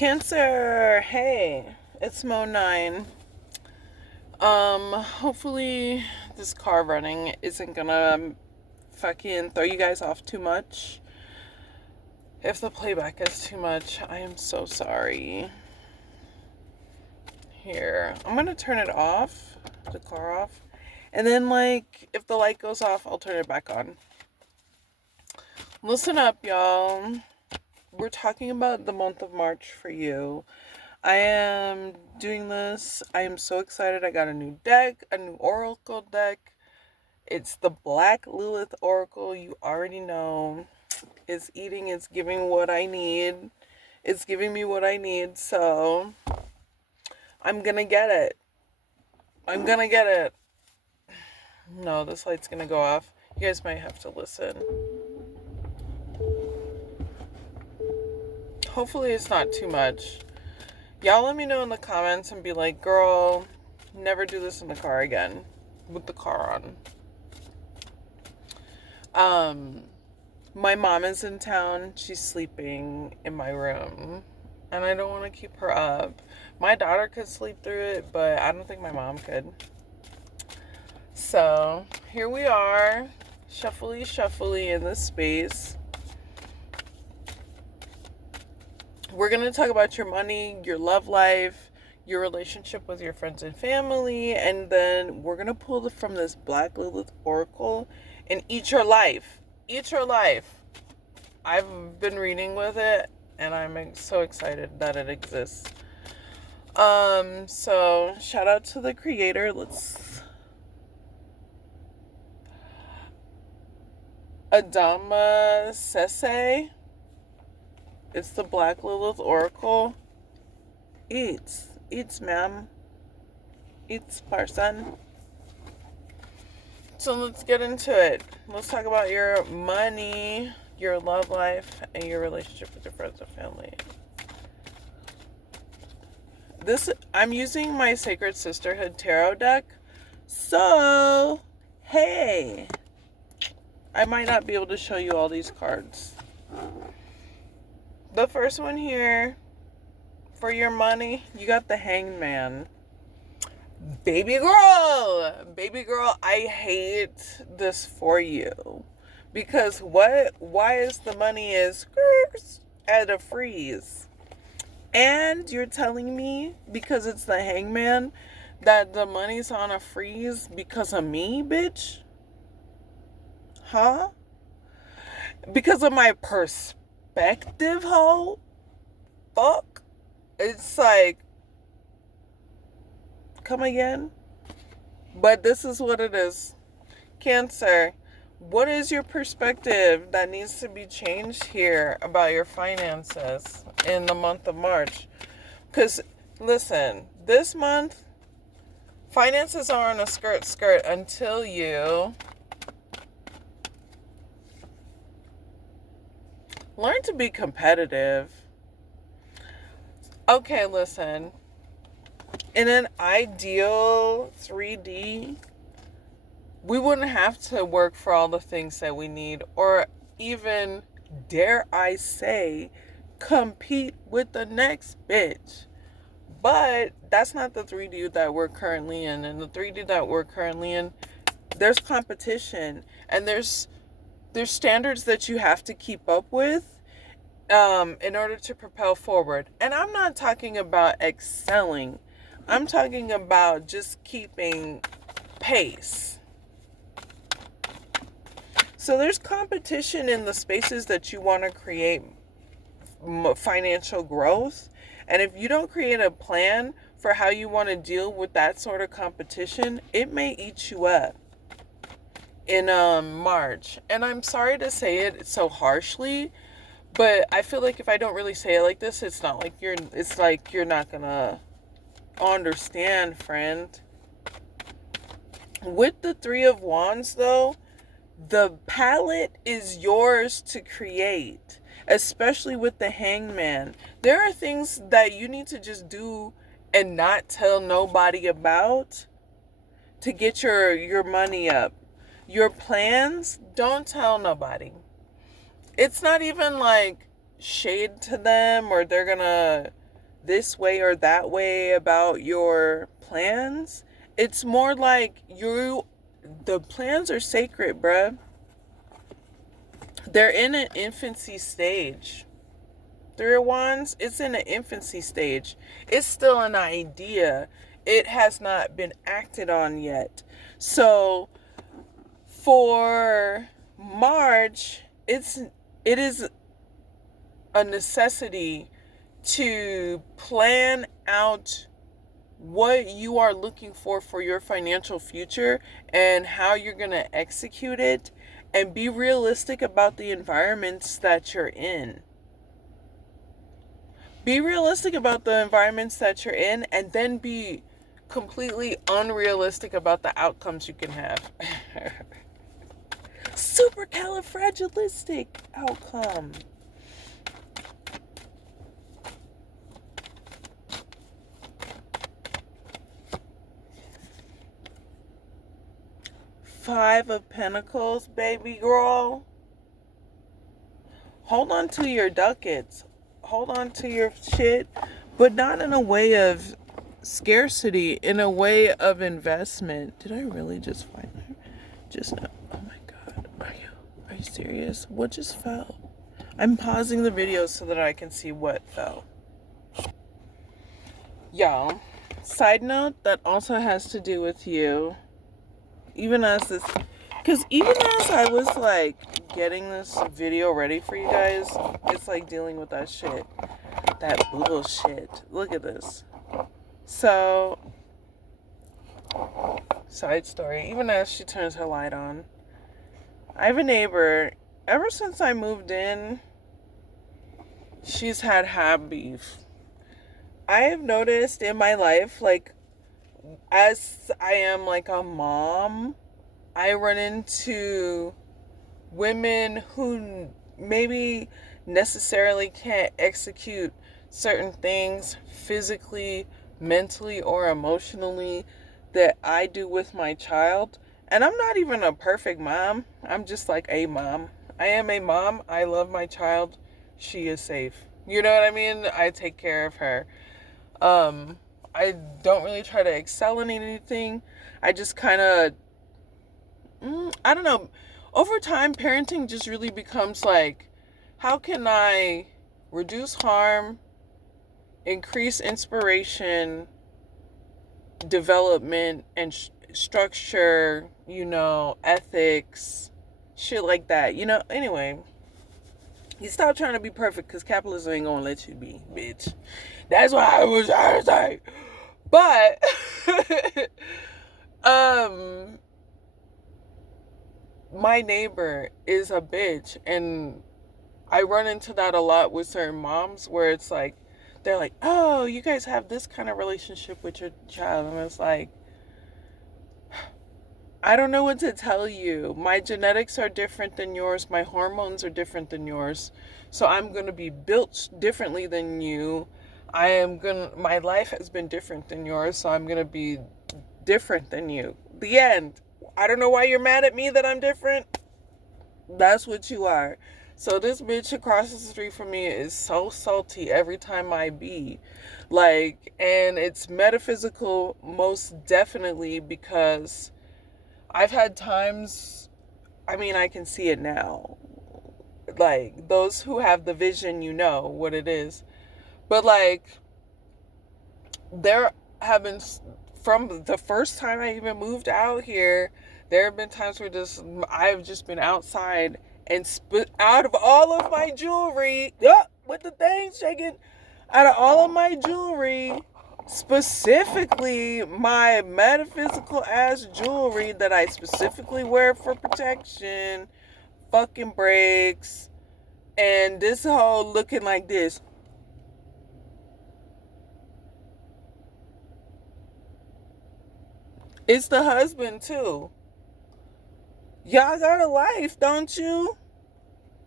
Cancer, hey, it's Mo9. Hopefully this car running isn't gonna fucking throw you guys off too much. If the playback is too much, I am so sorry. Here, I'm gonna turn it off, the car off, and then if the light goes off, I'll turn it back on. Listen up, y'all. We're talking about the month of March for you. I am doing this. I am so excited. I got a new deck, a new Oracle deck. It's the Black Lilith Oracle. You already know. It's eating, it's giving what I need. It's giving me what I need, so I'm gonna get it. I'm gonna get it. No, this light's gonna go off. You guys might have to listen. Hopefully it's not too much. Y'all let me know in the comments and be like, girl, never do this in the car again with the car on. My mom is in town. She's sleeping in my room and I don't want to keep her up. My daughter could sleep through it, but I don't think my mom could. So here we are, shuffly in this space. We're going to talk about your money, your love life, your relationship with your friends and family, and then we're going to pull from this Black Lilith Oracle and eat your life. Eat your life. I've been reading with it, and I'm so excited that it exists. So shout out to the creator. Adama Sese. It's the Black Lilith Oracle. Eats, ma'am. Eats, parson. So let's get into it. Let's talk about your money, your love life, and your relationship with your friends and family. I'm using my Sacred Sisterhood Tarot deck. So, hey. I might not be able to show you all these cards. The first one here, for your money, you got the Hanged Man. Baby girl, I hate this for you. Because why is the money is at a freeze? And you're telling me, because it's the Hangman, that the money's on a freeze because of me, bitch? Huh? Because of my perspective, hoe? Fuck. It's like, come again? But this is what it is. Cancer, what is your perspective that needs to be changed here about your finances in the month of March? Because, listen, this month, finances are on a skirt until you learn to be competitive. Okay, listen. In an ideal 3D, we wouldn't have to work for all the things that we need, or even, dare I say, compete with the next bitch. But that's not the 3D that we're currently in. In the 3D that we're currently in, there's competition, and there's standards that you have to keep up with in order to propel forward. And I'm not talking about excelling. I'm talking about just keeping pace. So there's competition in the spaces that you want to create financial growth. And if you don't create a plan for how you want to deal with that sort of competition, it may eat you up in March. And I'm sorry to say it so harshly, but I feel like if I don't really say it like this, it's like you're not gonna understand, friend. With the Three of Wands, though, the palette is yours to create, especially with the Hangman. There are things that you need to just do and not tell nobody about to get your money up. Your plans, don't tell nobody. It's not even like shade to them or they're gonna this way or that way about your plans. It's more like the plans are sacred, bruh. They're in an infancy stage. Three of Wands, it's in an infancy stage. It's still an idea. It has not been acted on yet. So for March, it is a necessity to plan out what you are looking for your financial future and how you're going to execute it, and be realistic about the environments that you're in. Be realistic about the environments that you're in, and then be completely unrealistic about the outcomes you can have. Supercalifragilistic outcome. Five of Pentacles, baby girl. Hold on to your ducats. Hold on to your shit, but not in a way of scarcity, in a way of investment. Did I really just find that? Just now. Oh my god. Are you serious? What just fell? I'm pausing the video so that I can see what fell. Y'all, side note that also has to do with you. Even as I was like getting this video ready for you guys, it's like dealing with that shit. That bullshit. Look at this. So, side story, even as she turns her light on, I have a neighbor, ever since I moved in, she's had beef. I have noticed in my life, like, as I am like a mom, I run into women who maybe necessarily can't execute certain things physically, mentally, or emotionally that I do with my child. And I'm not even a perfect mom. I'm just like a mom. I am a mom. I love my child. She is safe. You know what I mean? I take care of her. I don't really try to excel in anything. I just kind of, I don't know. Over time, parenting just really becomes like, how can I reduce harm, increase inspiration, development, and structure, ethics, shit like that. Anyway, you stop trying to be perfect because capitalism ain't gonna let you be, bitch. That's what I was trying to say. But, my neighbor is a bitch, and I run into that a lot with certain moms where it's like, they're like, oh, you guys have this kind of relationship with your child. And it's like, I don't know what to tell you. My genetics are different than yours. My hormones are different than yours. So I'm going to be built differently than you. My life has been different than yours. So I'm going to be different than you. The end. I don't know why you're mad at me that I'm different. That's what you are. So this bitch across the street from me is so salty every time I be. Like, and it's metaphysical most definitely because I've had times, I can see it now. Like, those who have the vision, you know what it is. But like, there have been, from the first time I even moved out here, there have been times where I've just been outside and out of all of my jewelry, with the thing shaking, out of all of my jewelry, specifically my metaphysical ass jewelry that I specifically wear for protection, fucking breaks, and this whole looking like this. It's the husband too. Y'all got a life, don't you?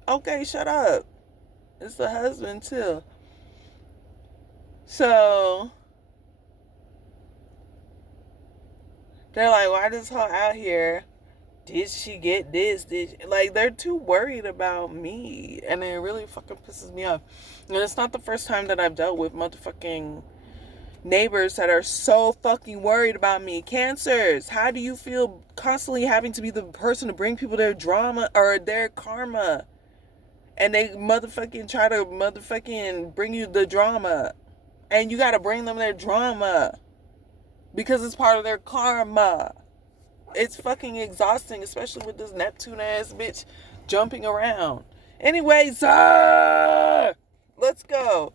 Okay, shut up. It's the husband too. So they're like, why this hoe out here did she get this? Like, they're too worried about me, and it really fucking pisses me off. And it's not the first time that I've dealt with motherfucking neighbors that are so fucking worried about me. Cancers, how do you feel constantly having to be the person to bring people their drama or their karma? And they motherfucking try to motherfucking bring you the drama. And you gotta bring them their drama. Because it's part of their karma. It's fucking exhausting, especially with this Neptune ass bitch jumping around. Anyways, let's go.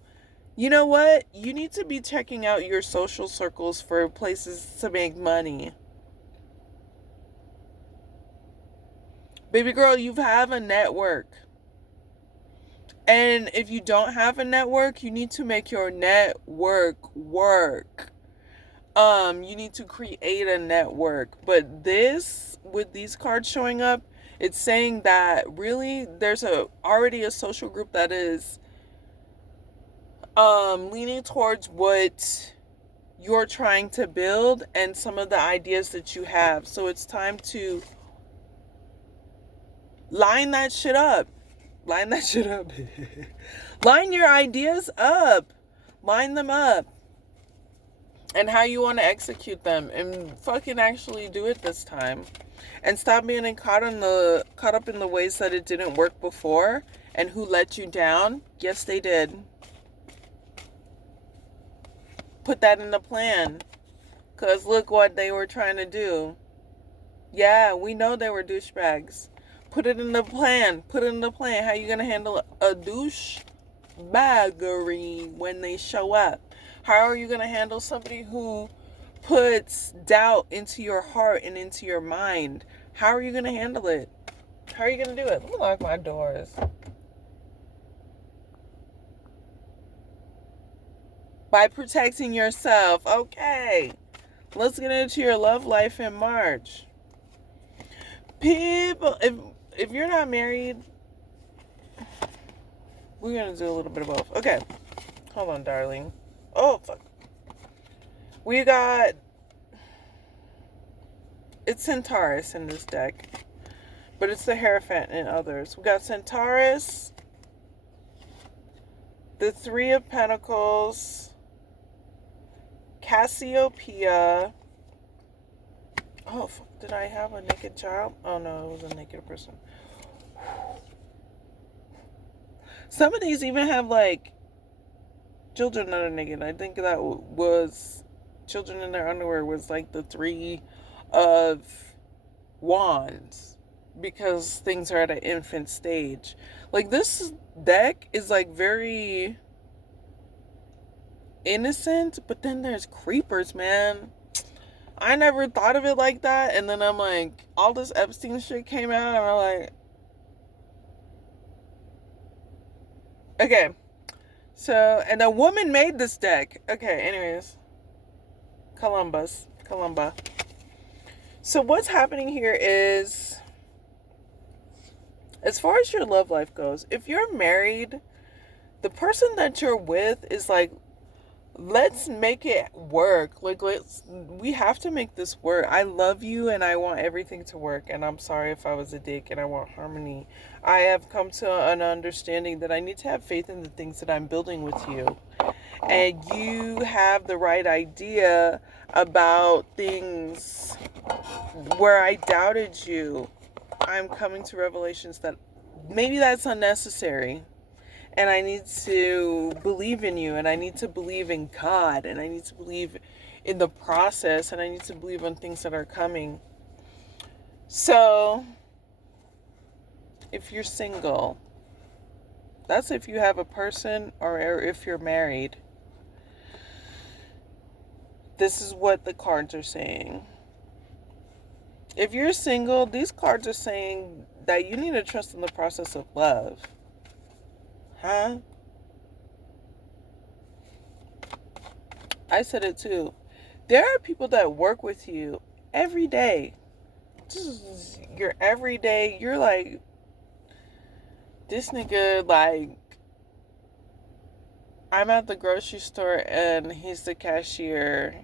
You know what? You need to be checking out your social circles for places to make money. Baby girl, you have a network. And if you don't have a network, you need to make your network work. You need to create a network. But this, with these cards showing up, it's saying that really there's already a social group that is leaning towards what you're trying to build and some of the ideas that you have. So it's time to line that shit up. Line that shit up. Line your ideas up. Line them up. And how you want to execute them. And fucking actually do it this time. And stop being caught up in the ways that it didn't work before. And who let you down. Yes, they did. Put that in the plan. Because look what they were trying to do. Yeah, we know they were douchebags. Put it in the plan. Put it in the plan. How you going to handle a douchebaggery when they show up? How are you going to handle somebody who puts doubt into your heart and into your mind? How are you going to handle it? How are you going to do it? Let me lock my doors. By protecting yourself. Okay. Let's get into your love life in March. People, if you're not married, we're going to do a little bit of both. Okay. Hold on, darling. Oh, fuck. We got... It's Centaurus in this deck. But it's the Hierophant in others. We got Centaurus. The Three of Pentacles. Cassiopeia. Oh, fuck. Did I have a naked child? Oh, no. It was a naked person. Some of these even have, like, children that are naked. I think that was children in their underwear was like the Three of Wands because things are at an infant stage. Like, this deck is like very innocent, but then there's creepers, man. I never thought of it like that, and then I'm like, all this Epstein shit came out, and I'm like, okay. So, and a woman made this deck. Okay, anyways. Columba. So what's happening here is, as far as your love life goes, if you're married, the person that you're with is like, let's make it work. Like, we have to make this work. I love you and I want everything to work. And I'm sorry if I was a dick and I want harmony. I have come to an understanding that I need to have faith in the things that I'm building with you. And you have the right idea about things where I doubted you. I'm coming to revelations that maybe that's unnecessary. And I need to believe in you, and I need to believe in God, and I need to believe in the process, and I need to believe in things that are coming. So, if you're single, that's if you have a person or if you're married. This is what the cards are saying. If you're single, these cards are saying that you need to trust in the process of love. Huh? I said it too. There are people that work with you every day. Just your everyday, you're like, this nigga, like, I'm at the grocery store and he's the cashier.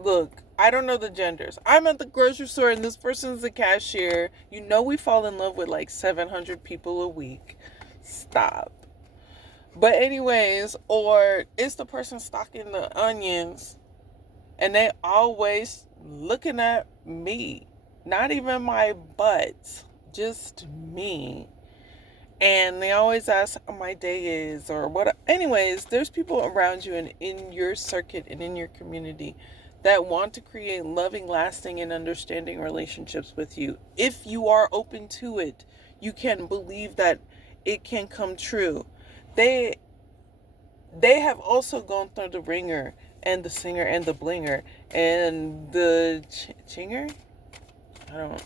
Look, I don't know the genders. I'm at the grocery store and this person's the cashier. You know we fall in love with like 700 people a week. Stop. But anyways, or it's the person stocking the onions and they always looking at me. Not even my butt. Just me. And they always ask how my day is or what. Anyways, there's people around you and in your circuit and in your community that want to create loving, lasting, and understanding relationships with you. If you are open to it, you can believe that it can come true. They have also gone through the ringer and the singer and the blinger and the chinger. I don't.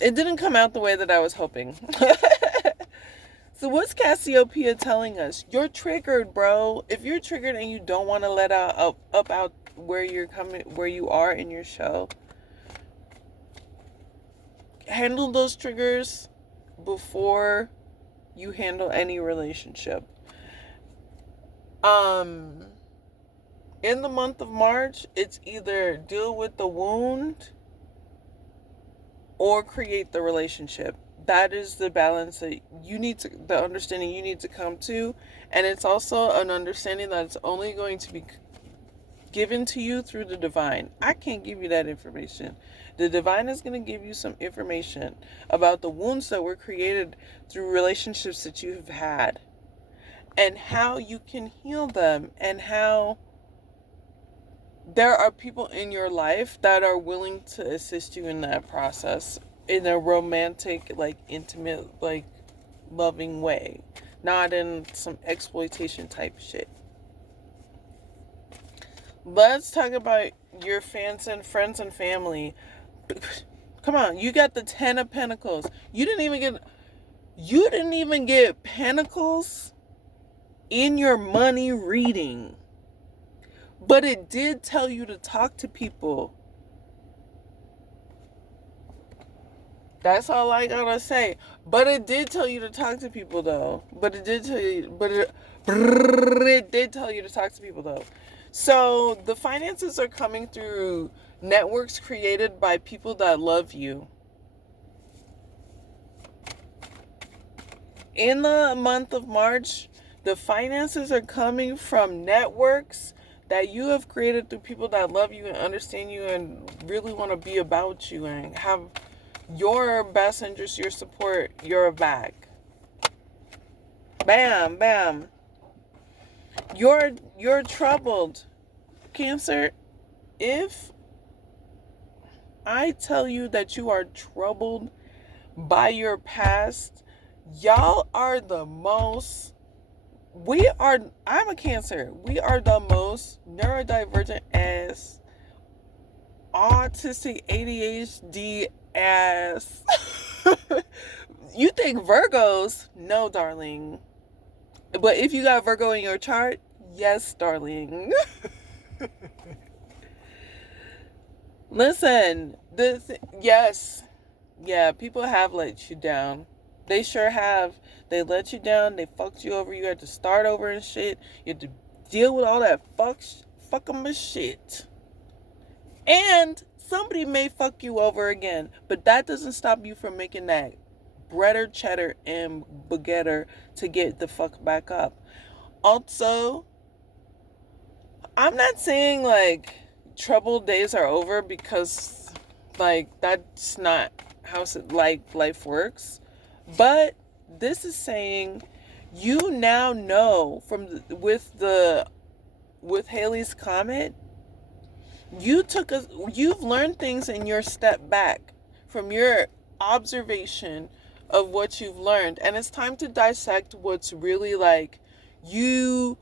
It didn't come out the way that I was hoping. So what's Cassiopeia telling us? You're triggered, bro. If you're triggered and you don't want to let out where you are in your show, handle those triggers before you handle any relationship. In the month of March, it's either deal with the wound or create the relationship. That is the balance that the understanding you need to come to. And it's also an understanding that it's only going to be given to you through the divine. I can't give you that information. The divine is going to give you some information about the wounds that were created through relationships that you have had and how you can heal them, and how there are people in your life that are willing to assist you in that process in a romantic, like intimate, like loving way, not in some exploitation type shit. Let's talk about your fans and friends and family. Come on, you got the 10 of Pentacles. You didn't even get Pentacles in your money reading. But it did tell you to talk to people. That's all I gotta say. But it did tell you to talk to people, though. It did tell you to talk to people, though. So the finances are coming through networks created by people that love you. In the month of March, the finances are coming from networks that you have created through people that love you and understand you and really want to be about you and have your best interest, your support, your back. Bam, bam. You're troubled. Cancer, if I tell you that you are troubled by your past, y'all are the most, I'm a Cancer. We are the most neurodivergent ass, autistic ADHD ass. You think Virgos? No, darling. But if you got Virgo in your chart, yes, darling. Listen, yes. Yeah, people have let you down. They sure have. They let you down. They fucked you over. You had to start over and shit. You had to deal with all that fucking shit. And somebody may fuck you over again. But that doesn't stop you from making that breader, cheddar, and baguette to get the fuck back up. Also, I'm not saying like troubled days are over, because like that's not how life works. But this is saying you now know with Halley's Comet, you've learned things in your step back from your observation of what you've learned, and it's time to dissect what's really like you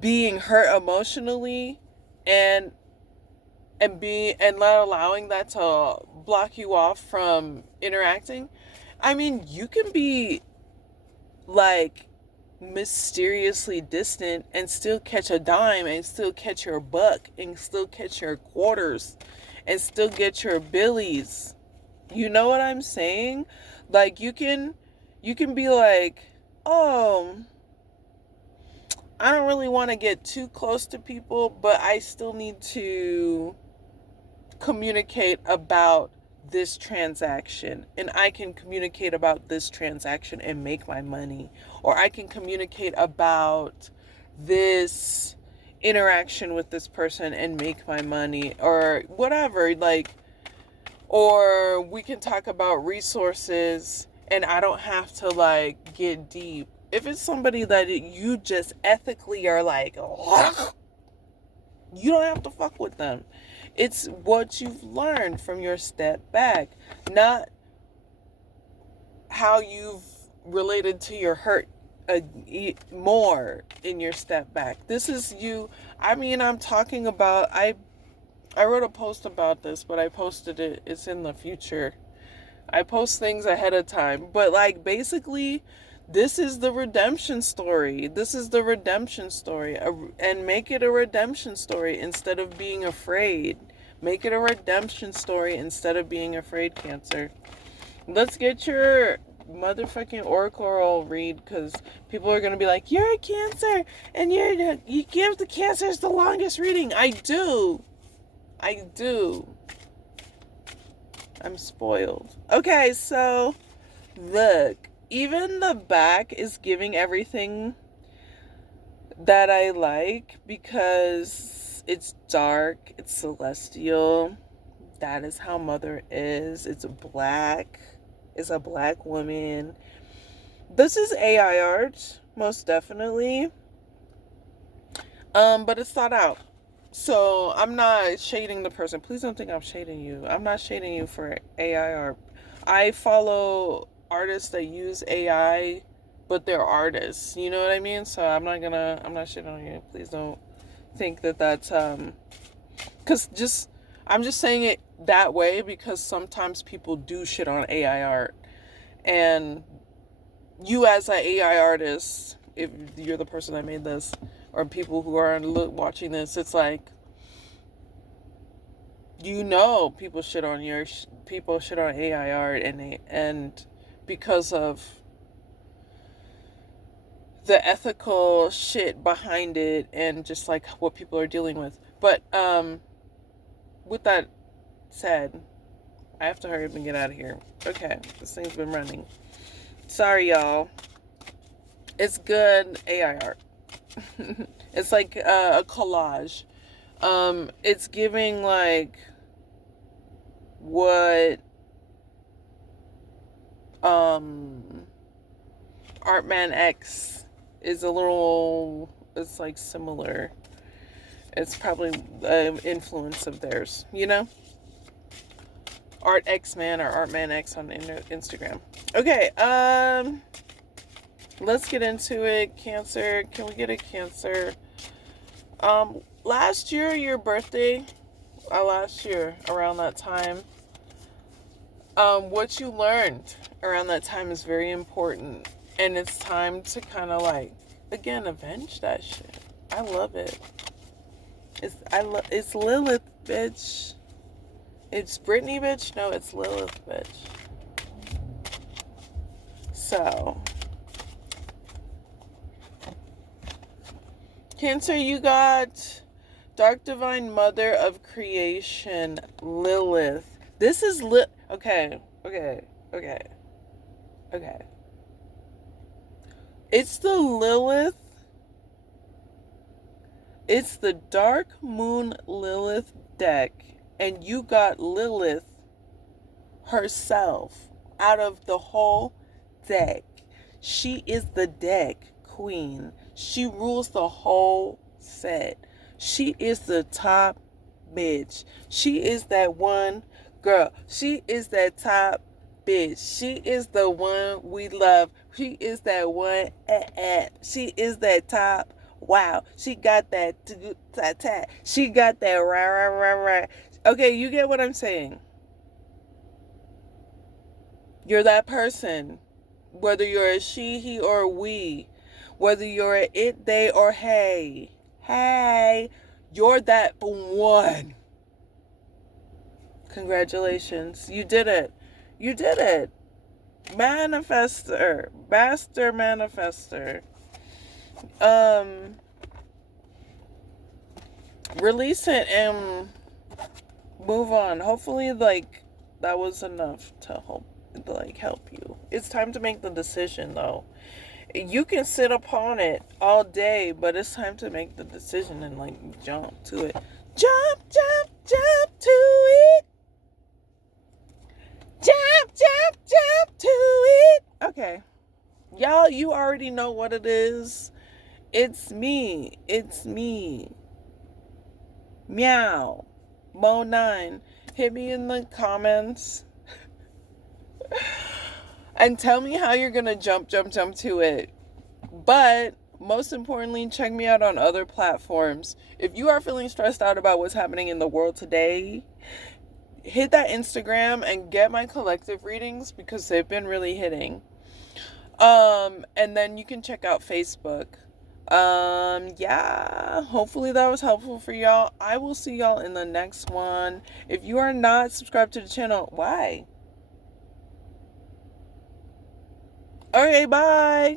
being hurt emotionally and not allowing that to block you off from interacting. I mean, you can be like mysteriously distant and still catch a dime and still catch your buck and still catch your quarters and still get your billies. You know what I'm saying? Like you can be like, oh, I don't really want to get too close to people, but I still need to communicate about this transaction, and I can communicate about this transaction and make my money, or I can communicate about this interaction with this person and make my money, or whatever, like, or we can talk about resources and I don't have to like get deep. If it's somebody that you just ethically are like, ugh, you don't have to fuck with them. It's what you've learned from your step back, not how you've related to your hurt more in your step back. This is you. I mean, I'm talking about, I wrote a post about this, but I posted it. It's in the future. I post things ahead of time. But like basically, this is the redemption story. This is the redemption story. And make it a redemption story instead of being afraid. Make it a redemption story instead of being afraid, Cancer. Let's get your motherfucking oracle read, because people are going to be like, you're a Cancer and you give the Cancers the longest reading. I do. I'm spoiled. Okay, so look, even the back is giving everything that I like, because it's dark, it's celestial. That is how Mother is. It's black. It's a black woman. This is AI art, most definitely. But it's thought out. So I'm not shading the person. Please don't think I'm shading you. I'm not shading you for AI art. I follow artists that use AI, but they're artists. You know what I mean? So I'm not shitting on you. Please don't think that that's I'm just saying it that way because sometimes people do shit on AI art. And you as an AI artist, if you're the person that made this, or people who are watching this, it's like, people shit on AI art, and because of the ethical shit behind it and just like what people are dealing with. But with that said, I have to hurry up and get out of here. Okay, this thing's been running. Sorry, y'all. It's good AI art. It's like a collage. It's giving like what Artman X is it's like similar. It's probably an influence of theirs, Art X Man or Artman X on Instagram. Okay, let's get into it. Cancer, can we get a Cancer? Last year, your birthday, last year, around that time, what you learned around that time is very important. And it's time to kind of like, again, avenge that shit. I love it. It's Lilith, bitch. It's Brittany, bitch. No, it's Lilith, bitch. So, Cancer, you got Dark Divine Mother of Creation, Lilith. This is Okay. It's the Lilith. It's the Dark Moon Lilith deck. And you got Lilith herself out of the whole deck. She is the deck queen. She rules the whole set. She is the top bitch. She is that one girl. She is that top bitch. She is the one we love. She is that one. She is that top. Wow. She got that. She got that. Rah. Okay, you get what I'm saying. You're that person. Whether you're a she, he, or a we. Whether you're a it, they, or hey. Hey. You're that one. Congratulations. You did it. You did it. Manifester. Master manifester. release it and move on. Hopefully, like, that was enough to help you. It's time to make the decision, though. You can sit upon it all day, but it's time to make the decision and, like, jump to it. Jump, jump, jump to it. Jump, jump, jump to it. Okay. Y'all, you already know what it is. It's me. It's me. Meow. Mo9. Hit me in the comments and tell me how you're gonna jump to it. But most importantly, check me out on other platforms. If you are feeling stressed out about what's happening in the world today, hit that Instagram and get my collective readings because they've been really hitting. And then you can check out Facebook. Yeah, hopefully that was helpful for y'all. I will see y'all in the next one. If you are not subscribed to the channel, why? Okay, bye.